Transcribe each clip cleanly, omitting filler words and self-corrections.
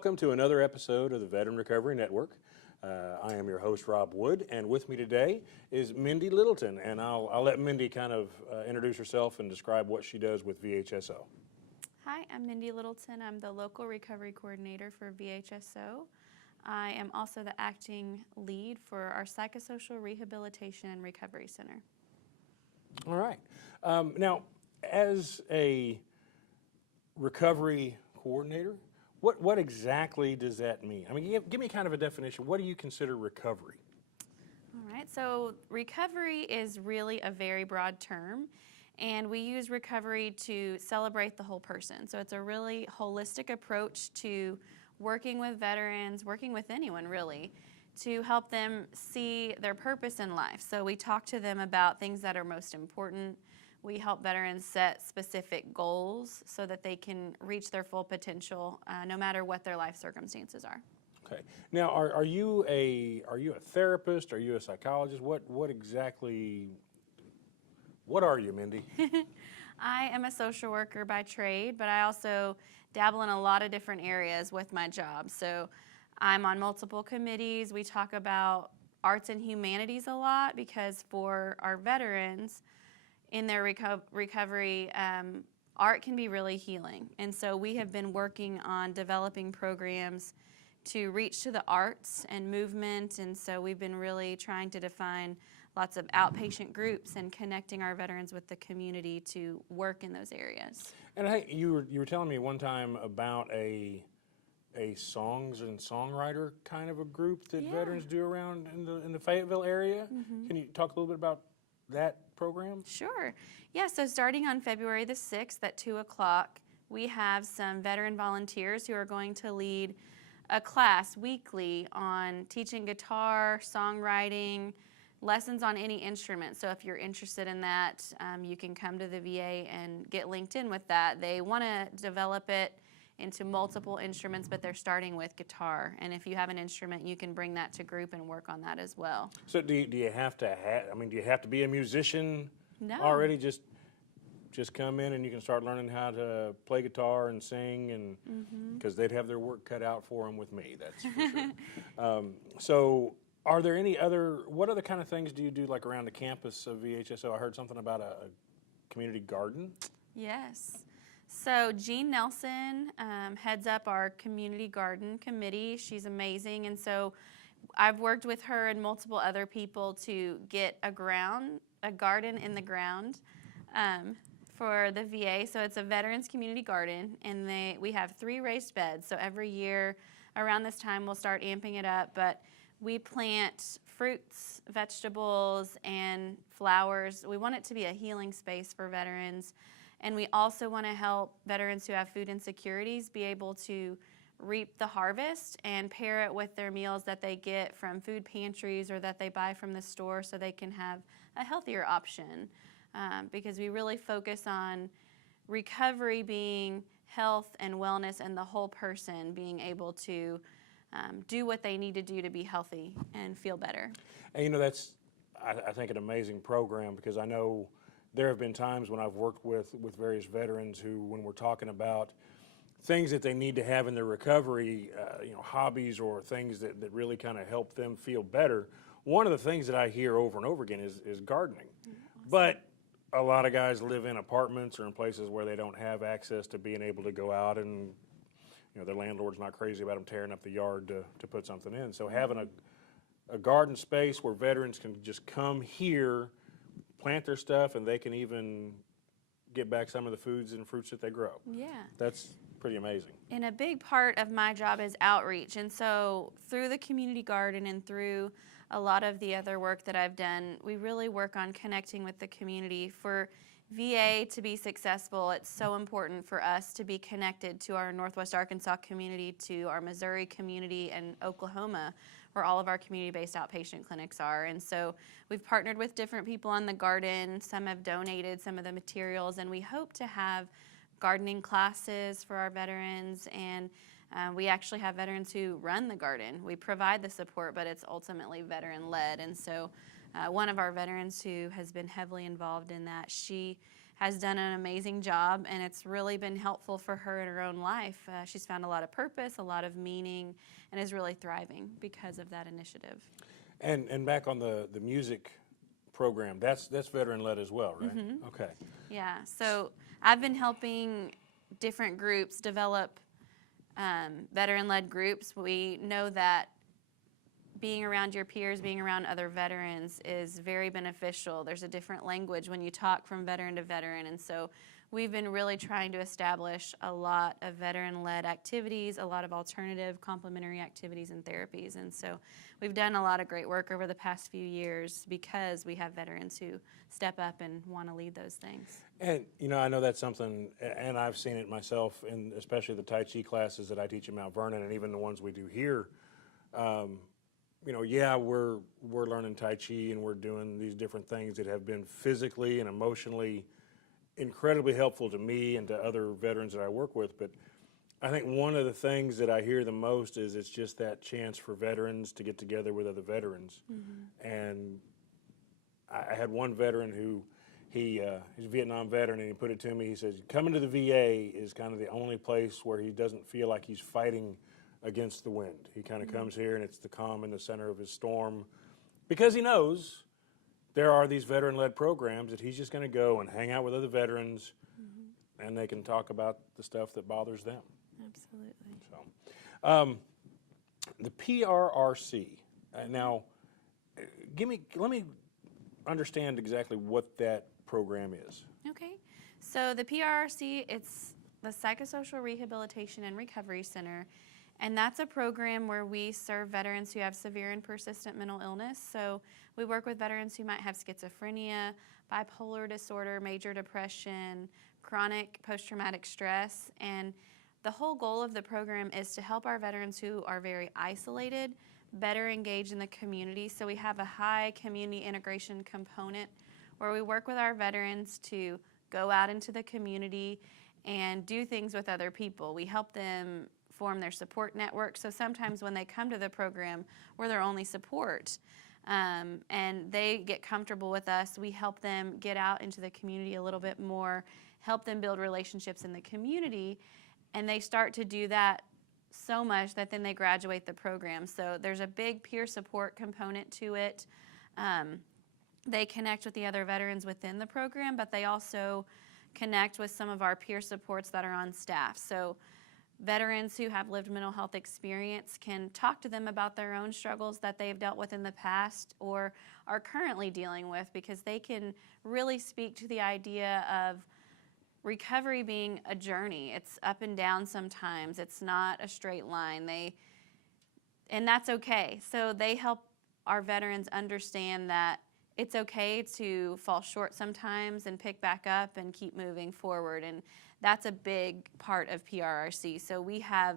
welcome to another episode of the Veteran Recovery Network. I am your host, Rob Wood, and with me today is Mindi Littleton, and I'll let Mindi kind of introduce herself and describe what she does with VHSO. Hi, I'm Mindi Littleton. I'm the local recovery coordinator for VHSO. I am also the acting lead for our Psychosocial Rehabilitation and Recovery Center. All right. Now, as a recovery coordinator, what exactly does that mean? I mean, give me kind of a definition. What do you consider recovery? All right, so recovery is really a very broad term, and we use recovery to celebrate the whole person. So it's a really holistic approach to working with veterans, working with anyone really, to help them see their purpose in life. So we talk to them about things that are most important. We help veterans set specific goals so that they can reach their full potential no matter what their life circumstances are. Okay. Now, are you a therapist? Are you a psychologist? What are you, Mindi? I am a social worker by trade, but I also dabble in a lot of different areas with my job. So I'm on multiple committees. We talk about arts and humanities a lot because for our veterans, in their recovery, art can be really healing. And so we have been working on developing programs to reach to the arts and movement. And so we've been really trying to define lots of outpatient groups and connecting our veterans with the community to work in those areas. And you were telling me one time about a Songs and Songwriter kind of a group that veterans do around in the Fayetteville area. Mm-hmm. Can you talk a little bit about that program? Sure. Yeah, so starting on February the 6th at 2 o'clock, we have some veteran volunteers who are going to lead a class weekly on teaching guitar, songwriting, lessons on any instrument. So if you're interested in that, you can come to the VA and get linked in with that. They want to develop it into multiple instruments, but they're starting with guitar. And if you have an instrument, you can bring that to group and work on that as well. So do you have to do you have to be a musician No. already? Just come in and you can start learning how to play guitar and sing, and because they'd have their work cut out for them with me, that's for sure. So are there what other kind of things do you do like around the campus of VHSO? I heard something about a community garden. Yes. So Jean Nelson heads up our community garden committee. She's amazing. And so I've worked with her and multiple other people to get a garden in the ground for the VA. So it's a veterans community garden, and we have 3 raised beds. So every year around this time we'll start amping it up, but we plant fruits, vegetables, and flowers. We want it to be a healing space for veterans. And we also want to help veterans who have food insecurities be able to reap the harvest and pair it with their meals that they get from food pantries or that they buy from the store so they can have a healthier option. Because we really focus on recovery being health and wellness and the whole person being able to do what they need to do to be healthy and feel better. And that's, I think, an amazing program, because I know there have been times when I've worked with various veterans who, when we're talking about things that they need to have in their recovery, hobbies or things that really kind of help them feel better, one of the things that I hear over and over again is gardening. Awesome. But a lot of guys live in apartments or in places where they don't have access to being able to go out, and their landlord's not crazy about them tearing up the yard to put something in. So having a garden space where veterans can just come here, plant their stuff, and they can even get back some of the foods and fruits that they grow. Yeah. That's pretty amazing. And a big part of my job is outreach. And so through the community garden and through a lot of the other work that I've done, we really work on connecting with the community. For VA to be successful, it's so important for us to be connected to our Northwest Arkansas community, to our Missouri community, and Oklahoma, where all of our community-based outpatient clinics are. And so we've partnered with different people on the garden. Some have donated some of the materials, and we hope to have gardening classes for our veterans. And we actually have veterans who run the garden. We provide the support, but it's ultimately veteran-led. And so one of our veterans who has been heavily involved in that, she has done an amazing job, and it's really been helpful for her in her own life. She's found a lot of purpose, a lot of meaning, and is really thriving because of that initiative. And back on the music program, that's veteran-led as well, right? Mm-hmm. Okay. Yeah, so I've been helping different groups develop veteran-led groups. We know that being around your peers, being around other veterans is very beneficial. There's a different language when you talk from veteran to veteran, and so we've been really trying to establish a lot of veteran-led activities, a lot of alternative complementary activities and therapies, and so we've done a lot of great work over the past few years because we have veterans who step up and want to lead those things. And, I know that's something, and I've seen it myself, in especially the Tai Chi classes that I teach in Mount Vernon, and even the ones we do here. We're learning Tai Chi and we're doing these different things that have been physically and emotionally incredibly helpful to me and to other veterans that I work with. But I think one of the things that I hear the most is it's just that chance for veterans to get together with other veterans. Mm-hmm. And I had one veteran who he's a Vietnam veteran, and he put it to me. He says, coming to the VA is kind of the only place where he doesn't feel like he's fighting against the wind. He kind of mm-hmm. comes here and it's the calm in the center of his storm, because he knows there are these veteran-led programs that he's just going to go and hang out with other veterans, mm-hmm. and they can talk about the stuff that bothers them. Absolutely. So, the PRRC. Now, let me understand exactly what that program is. Okay. So the PRRC, it's the Psychosocial Rehabilitation and Recovery Center. And that's a program where we serve veterans who have severe and persistent mental illness. So we work with veterans who might have schizophrenia, bipolar disorder, major depression, chronic post-traumatic stress. And the whole goal of the program is to help our veterans who are very isolated better engage in the community. So we have a high community integration component where we work with our veterans to go out into the community and do things with other people. We help them form their support network. So sometimes when they come to the program, we're their only support. And they get comfortable with us. We help them get out into the community a little bit more, help them build relationships in the community, and they start to do that so much that then they graduate the program. So there's a big peer support component to it. They connect with the other veterans within the program, but they also connect with some of our peer supports that are on staff. So veterans who have lived mental health experience can talk to them about their own struggles that they've dealt with in the past or are currently dealing with, because they can really speak to the idea of recovery being a journey. It's up and down sometimes. It's not a straight line. And that's okay. So they help our veterans understand that it's okay to fall short sometimes and pick back up and keep moving forward. And that's a big part of PRRC. So we have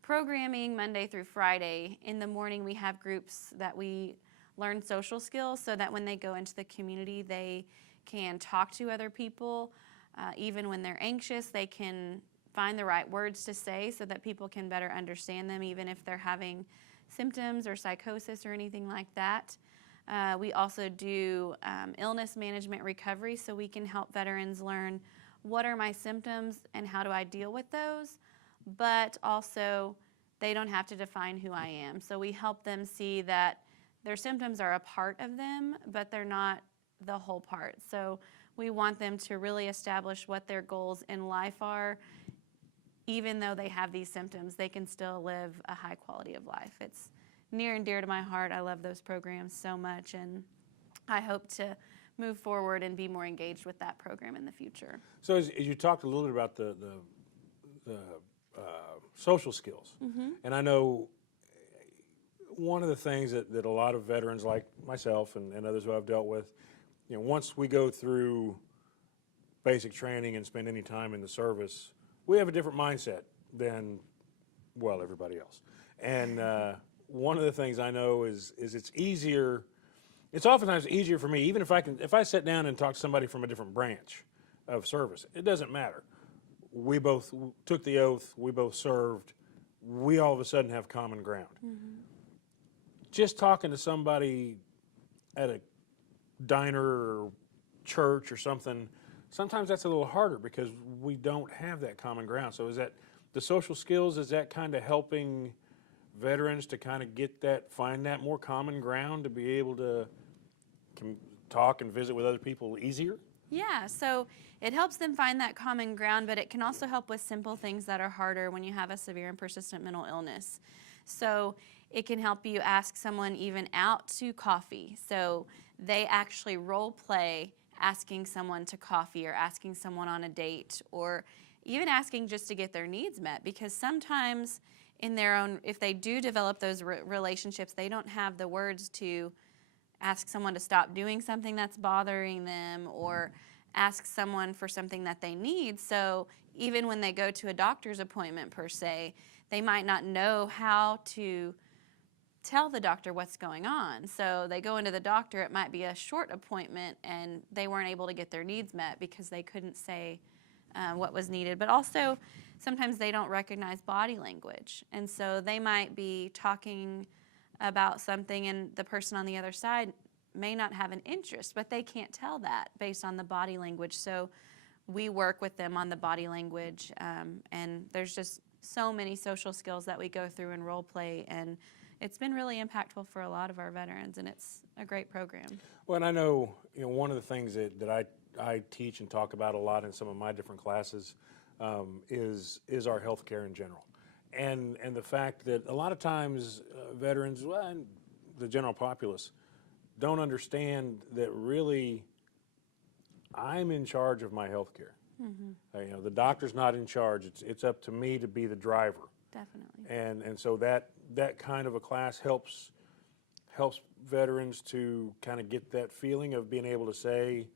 programming Monday through Friday. In the morning, we have groups that we learn social skills so that when they go into the community, they can talk to other people. Even when they're anxious, they can find the right words to say so that people can better understand them, even if they're having symptoms or psychosis or anything like that. We also do illness management recovery, so we can help veterans learn what are my symptoms and how do I deal with those, but also they don't have to define who I am. So we help them see that their symptoms are a part of them, but they're not the whole part. So we want them to really establish what their goals in life are. Even though they have these symptoms, they can still live a high quality of life. It's near and dear to my heart. I love those programs so much, and I hope to move forward and be more engaged with that program in the future. So as you talked a little bit about the social skills, mm-hmm. and I know one of the things that a lot of veterans like myself and others who I've dealt with, once we go through basic training and spend any time in the service, we have a different mindset than, well, everybody else. And one of the things I know is it's easier. It's oftentimes easier for me, even if I sit down and talk to somebody from a different branch of service, it doesn't matter. We both took the oath, we both served, we all of a sudden have common ground. Mm-hmm. Just talking to somebody at a diner or church or something sometimes that's a little harder because we don't have that common ground. So is that the social skills, is that kind of helping veterans to kind of find that more common ground to be able to talk and visit with other people easier? Yeah, so it helps them find that common ground, but it can also help with simple things that are harder when you have a severe and persistent mental illness. So it can help you ask someone even out to coffee. So they actually role play asking someone to coffee or asking someone on a date or even asking just to get their needs met, because sometimes in their own, if they do develop those relationships, they don't have the words to ask someone to stop doing something that's bothering them or ask someone for something that they need. So even when they go to a doctor's appointment per se, they might not know how to tell the doctor what's going on. So they go into the doctor, it might be a short appointment, and they weren't able to get their needs met because they couldn't say what was needed. But also, sometimes they don't recognize body language. And so they might be talking about something and the person on the other side may not have an interest, but they can't tell that based on the body language. So we work with them on the body language, and there's just so many social skills that we go through in role play, and it's been really impactful for a lot of our veterans, and it's a great program. Well, and I know, one of the things that I teach and talk about a lot in some of my different classes is our health care in general. And the fact that a lot of times veterans, and the general populace, don't understand that really I'm in charge of my health care. Mm-hmm. The doctor's not in charge. It's up to me to be the driver. Definitely. And so that kind of a class helps veterans to kind of get that feeling of being able to say,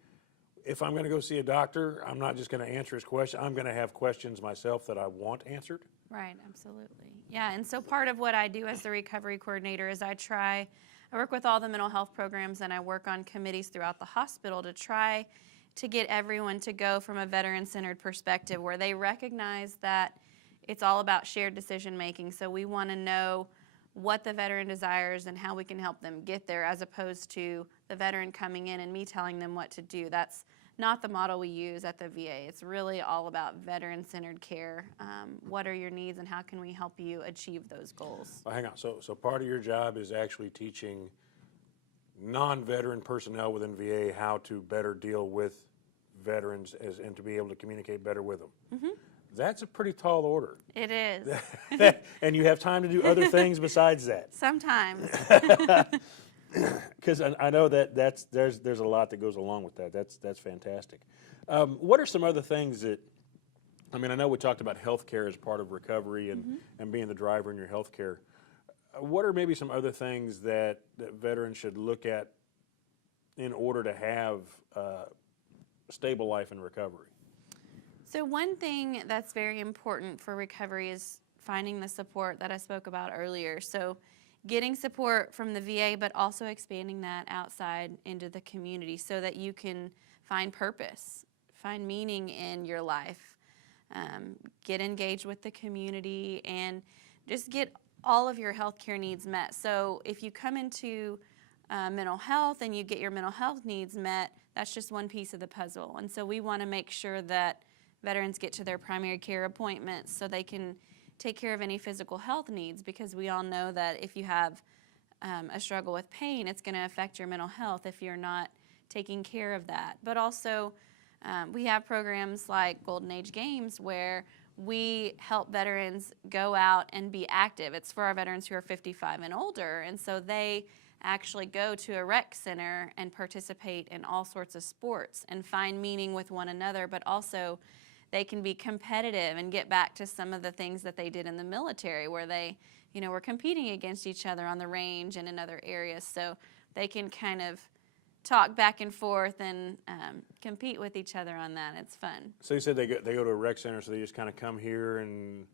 if I'm going to go see a doctor, I'm not just going to answer his question. I'm going to have questions myself that I want answered. Right, absolutely. Yeah, and so part of what I do as the recovery coordinator is I work with all the mental health programs, and I work on committees throughout the hospital to try to get everyone to go from a veteran-centered perspective where they recognize that it's all about shared decision making. So we want to know what the veteran desires and how we can help them get there, as opposed to the veteran coming in and me telling them what to do. That's not the model we use at the VA. It's really all about veteran-centered care. What are your needs and how can we help you achieve those goals? Well, hang on. So part of your job is actually teaching non-veteran personnel within VA how to better deal with veterans and to be able to communicate better with them. Mm-hmm. That's a pretty tall order. It is. And you have time to do other things besides that. Sometimes. Because I know that there's a lot that goes along with that. That's fantastic. What are some other things that, I know we talked about healthcare as part of recovery and being the driver in your healthcare. What are maybe some other things that veterans should look at in order to have a stable life in recovery? So one thing that's very important for recovery is finding the support that I spoke about earlier. So getting support from the VA, but also expanding that outside into the community so that you can find purpose, find meaning in your life, get engaged with the community, and just get all of your healthcare needs met. So if you come into mental health and you get your mental health needs met, that's just one piece of the puzzle. And so we want to make sure that veterans get to their primary care appointments so they can take care of any physical health needs, because we all know that if you have a struggle with pain, it's going to affect your mental health if you're not taking care of that. But also, we have programs like Golden Age Games where we help veterans go out and be active. It's for our veterans who are 55 and older, and so they actually go to a rec center and participate in all sorts of sports and find meaning with one another, but also they can be competitive and get back to some of the things that they did in the military where they, were competing against each other on the range and in other areas. So they can kind of talk back and forth and compete with each other on that. It's fun. So you said they go to a rec center, so they just kind of come here and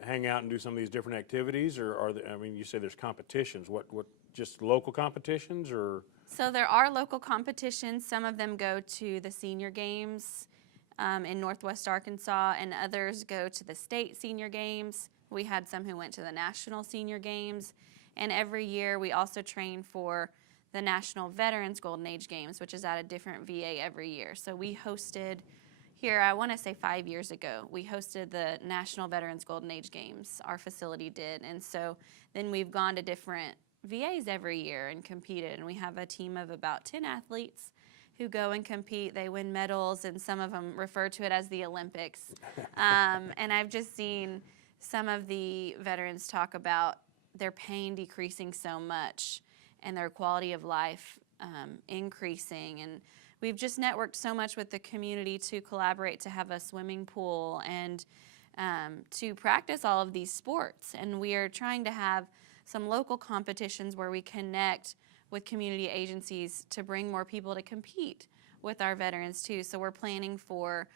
hang out and do some of these different activities, or are there, you say there's competitions. What just local competitions, or? So there are local competitions. Some of them go to the senior games in Northwest Arkansas, and others go to the state senior games. We had some who went to the national senior games, and every year we also train for the National Veterans Golden Age Games, which is at a different VA every year. So we hosted here, I want to say 5 years ago, we hosted the National Veterans Golden Age Games, our facility did. And so then we've gone to different VAs every year and competed. And we have a team of about 10 athletes who go and compete. They win medals, and some of them refer to it as the Olympics. And I've just seen some of the veterans talk about their pain decreasing so much and their quality of life increasing. And we've just networked so much with the community to collaborate to have a swimming pool and to practice all of these sports. And we are trying to have some local competitions where we connect with community agencies to bring more people to compete with our veterans too. So we're planning for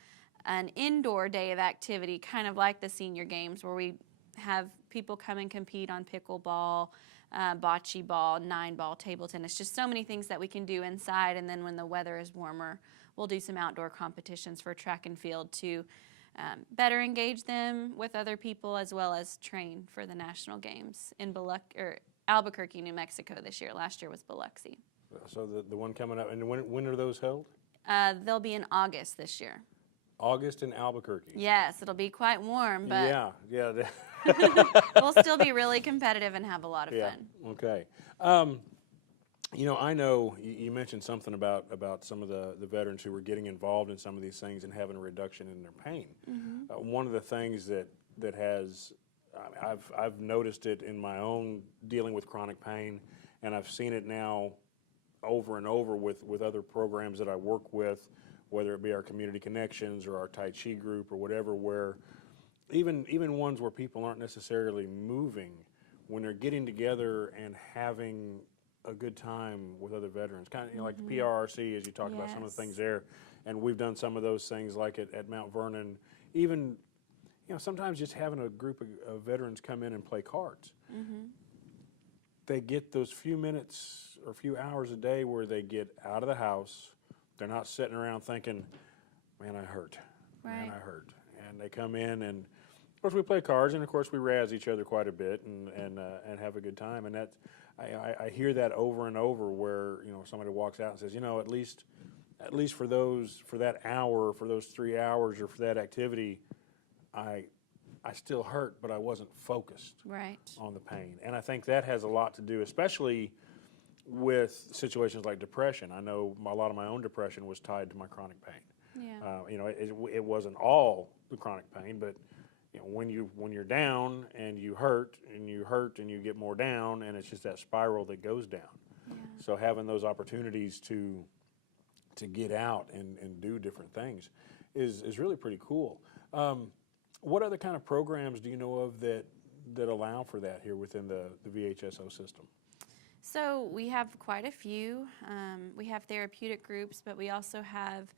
an indoor day of activity, kind of like the senior games, where we have people come and compete on pickleball, bocce ball, 9-ball, table tennis, just so many things that we can do inside. And then when the weather is warmer, we'll do some outdoor competitions for track and field to better engage them with other people, as well as train for the national games in Albuquerque, New Mexico this year. Last year was Biloxi. So the one coming up, and when are those held? They'll be in August this year. August in Albuquerque. Yes, it'll be quite warm, but yeah. we'll still be really competitive and have a lot of fun. Okay. I know you mentioned something about some of the veterans who were getting involved in some of these things and having a reduction in their pain. Mm-hmm. One of the things that has, I've noticed it in my own dealing with chronic pain, and I've seen it now over and over with other programs that I work with, whether it be our community connections or our Tai Chi group or whatever, where even ones where people aren't necessarily moving, when they're getting together and having a good time with other veterans, kind of like the PRRC, as you talked about some of the things there, and we've done some of those things like at Mount Vernon. Even sometimes just having a group of veterans come in and play cards. Mm-hmm. They get those few minutes or few hours a day where they get out of the house. They're not sitting around thinking, man, I hurt. Right. Man, I hurt. And they come in, and of course we play cards, and of course we razz each other quite a bit and have a good time. And that I hear that over and over, where somebody walks out and says, at least for that hour, for those 3 hours, or for that activity, I still hurt, but I wasn't focused on the pain. And I think that has a lot to do, especially with situations like depression. I know a lot of my own depression was tied to my chronic pain. Yeah. It wasn't all the chronic pain, but when you're down and you hurt and you get more down, and it's just that spiral that goes down. Yeah. So having those opportunities to get out and do different things is really pretty cool. What other kind of programs do you know of that allow for that here within the VHSO system? So we have quite a few. We have therapeutic groups, but we also have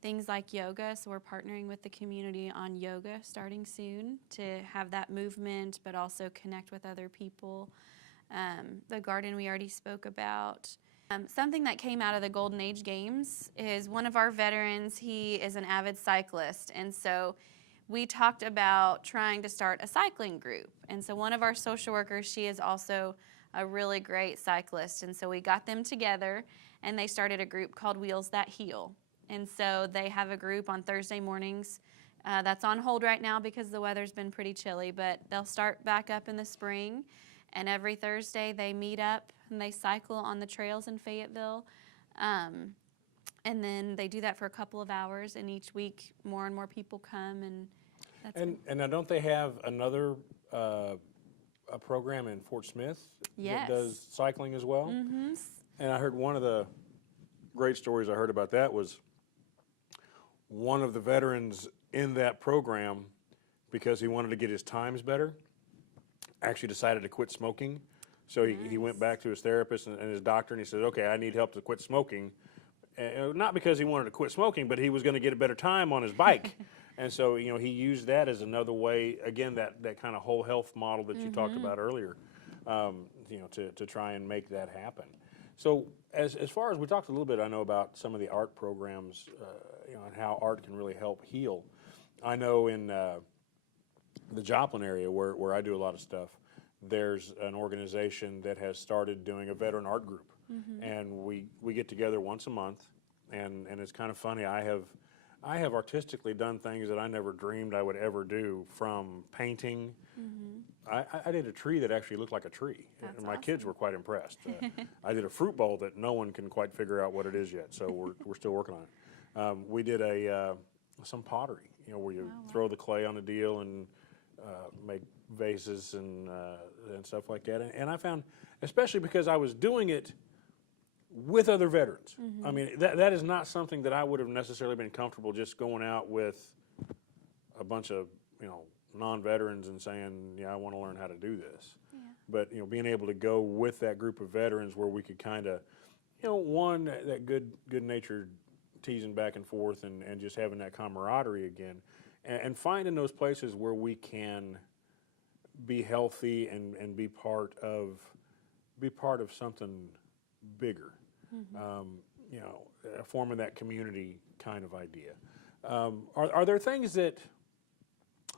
things like yoga. So we're partnering with the community on yoga starting soon to have that movement, but also connect with other people. The garden we already spoke about. Something that came out of the Golden Age Games is one of our veterans, he is an avid cyclist, and so we talked about trying to start a cycling group. And so one of our social workers, she is also a really great cyclist, and so we got them together and they started a group called Wheels That Heal. And so they have a group on Thursday mornings that's on hold right now because the weather's been pretty chilly, but they'll start back up in the spring, and every Thursday they meet up and they cycle on the trails in Fayetteville. And then they do that for a couple of hours, and each week more and more people come, and that's and now don't they have another a program in Fort Smith that does cycling as well? Mm-hmm. And I heard one of the great stories I heard about that was one of the veterans in that program, because he wanted to get his times better, actually decided to quit smoking. So he went back to his therapist and his doctor, and he said, okay, I need help to quit smoking. Not because he wanted to quit smoking, but he was going to get a better time on his bike. And so, he used that as another way, again, that kind of whole health model that you talked about earlier, to try and make that happen. So as far as we talked a little bit, I know about some of the art programs, and how art can really help heal. I know in the Joplin area where I do a lot of stuff, there's an organization that has started doing a veteran art group. and we get together once a month, and it's kind of funny. I have artistically done things that I never dreamed I would ever do, from painting. I did a tree that actually looked like a tree, That's and my kids were quite impressed. I did a fruit bowl that no one can quite figure out what it is yet, so we're still working on it. We did some pottery, where you throw the clay on a deal and make vases and stuff like that. And I found, especially because I was doing it with other veterans. I mean, that is not something that I would have necessarily been comfortable just going out with a bunch of, non-veterans and saying, yeah, I want to learn how to do this. Yeah. But, being able to go with that group of veterans where we could kind of, one, that good-natured teasing back and forth and just having that camaraderie again, and finding those places where we can be healthy and be part of something bigger. Forming that community kind of idea. Are there things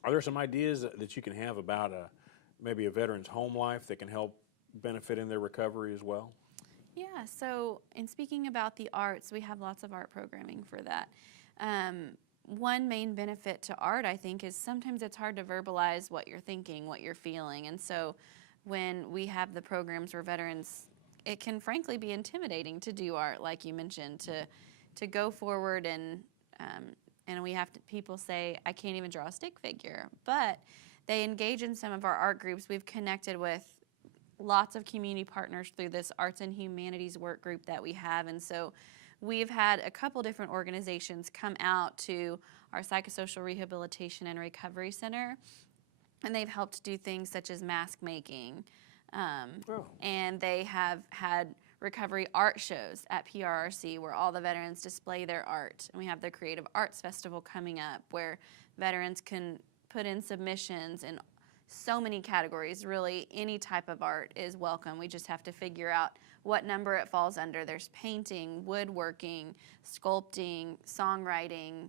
are there some ideas that you can have about maybe a veteran's home life that can help benefit in their recovery as well? Yeah, so in speaking about the arts, we have lots of art programming for that. One main benefit to art, I think, is sometimes it's hard to verbalize what you're thinking, what you're feeling. And so when we have the programs for veterans, it can frankly be intimidating to do art, like you mentioned, to go forward and we have people say, I can't even draw a stick figure. But they engage in some of our art groups. We've connected with lots of community partners through this arts and humanities work group that we have. And so we've had a couple different organizations come out to our Psychosocial Rehabilitation and Recovery Center, and they've helped do things such as mask making. And they have had recovery art shows at PRRC where all the veterans display their art. And we have the Creative Arts Festival coming up where veterans can put in submissions in so many categories. Really, any type of art is welcome. We just have to figure out what number it falls under. There's painting, woodworking, sculpting, songwriting,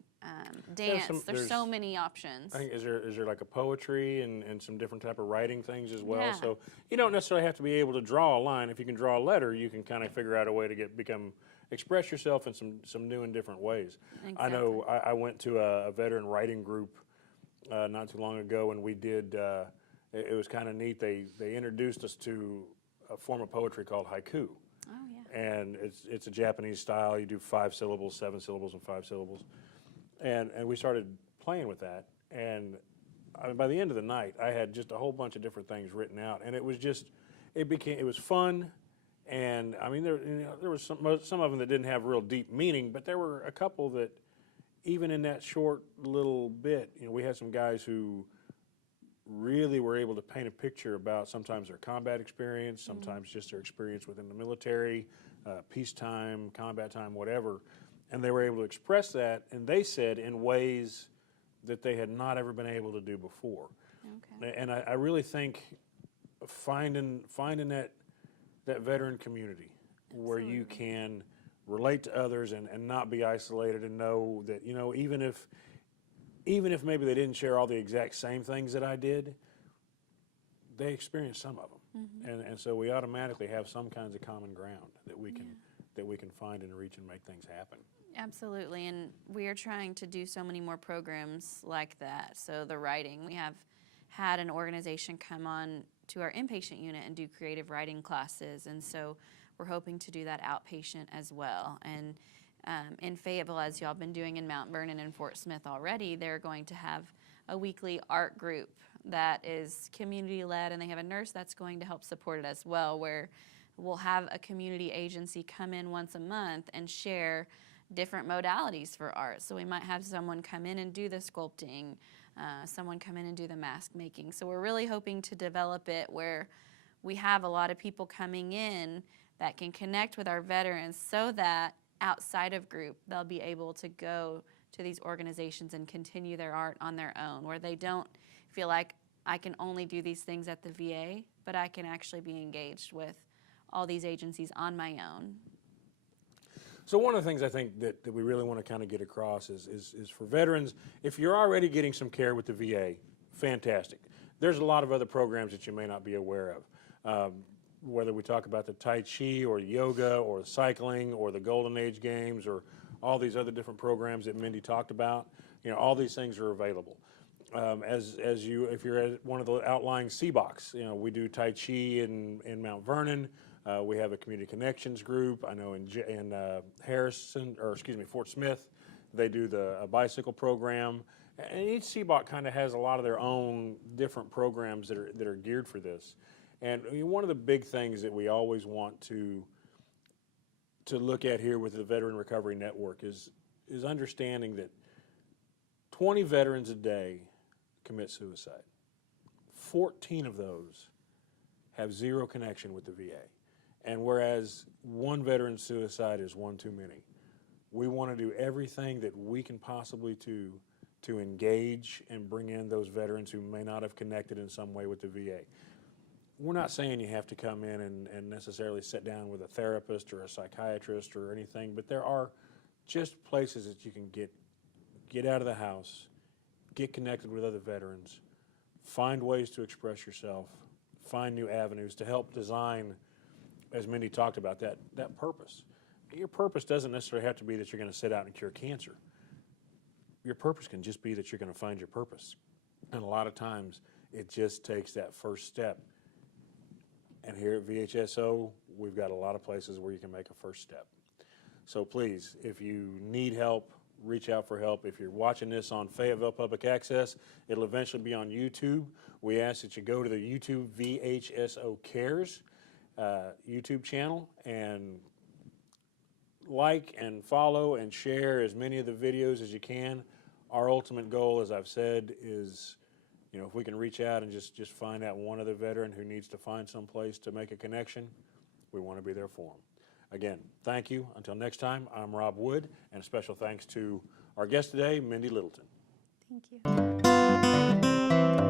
dance. There's so many options. I think, is there like a poetry and some different type of writing things as well? Yeah. So you don't necessarily have to be able to draw a line. If you can draw a letter, you can kind of figure out a way to express yourself in some new and different ways. Exactly. I know I went to a veteran writing group not too long ago, and we did. It was kind of neat. They introduced us to a form of poetry called haiku. Oh, yeah. And it's a Japanese style. You do 5 syllables, 7 syllables, and 5 syllables. And we started playing with that. And by the end of the night, I had just a whole bunch of different things written out. And it was fun. And I mean, there was some of them that didn't have real deep meaning, but there were a couple that, even in that short little bit, we had some guys who really were able to paint a picture about sometimes their combat experience, sometimes just their experience within the military, peacetime, combat time, whatever. And they were able to express that, and they said, in ways that they had not ever been able to do before. Okay. And I really think finding that veteran community where you can relate to others and not be isolated, and know that, even if maybe they didn't share all the exact same things that I did, they experienced some of them. And so we automatically have some kinds of common ground that we can find and reach and make things happen. Absolutely, and we are trying to do so many more programs like that. So the writing, we have had an organization come on to our inpatient unit and do creative writing classes, and so we're hoping to do that outpatient as well. And in Fayetteville, as y'all been doing in Mount Vernon and Fort Smith already, they're going to have a weekly art group that is community-led, and they have a nurse that's going to help support it as well, where we'll have a community agency come in once a month and share different modalities for art. So we might have someone come in and do the sculpting, someone come in and do the mask making. So we're really hoping to develop it where we have a lot of people coming in that can connect with our veterans, so that outside of group, they'll be able to go to these organizations and continue their art on their own, where they don't feel like I can only do these things at the VA, but I can actually be engaged with all these agencies on my own. So one of the things I think that we really want to kind of get across is for veterans, if you're already getting some care with the VA, fantastic. There's a lot of other programs that you may not be aware of. whether we talk about the Tai Chi or yoga or cycling or the Golden Age games or all these other different programs that Mindy talked about, all these things are available. If you're at one of the outlying CBOCs, we do Tai Chi in Mount Vernon. We have a community connections group. I know in Fort Smith, they do the bicycle program. And each CBOC kind of has a lot of their own different programs that are geared for this. And one of the big things that we always want to look at here with the Veteran Recovery Network is understanding that 20 veterans a day commit suicide. 14 of those have zero connection with the VA. And whereas one veteran's suicide is one too many, we want to do everything that we can possibly to engage and bring in those veterans who may not have connected in some way with the VA. We're not saying you have to come in and necessarily sit down with a therapist or a psychiatrist or anything, but there are just places that you can get out of the house, get connected with other veterans, find ways to express yourself, find new avenues to help design, as Mindy talked about, that purpose. Your purpose doesn't necessarily have to be that you're going to sit out and cure cancer. Your purpose can just be that you're going to find your purpose. And a lot of times, it just takes that first step. And here at VHSO, we've got a lot of places where you can make a first step. So please, if you need help, reach out for help. If you're watching this on Fayetteville Public Access, it'll eventually be on YouTube. We ask that you go to the YouTube VHSO Cares YouTube channel and like and follow and share as many of the videos as you can. Our ultimate goal, as I've said, is if we can reach out and just find out one other veteran who needs to find some place to make a connection, we want to be there for them. Again, thank you. Until next time, I'm Rob Wood, and a special thanks to our guest today, Mindy Littleton. Thank you.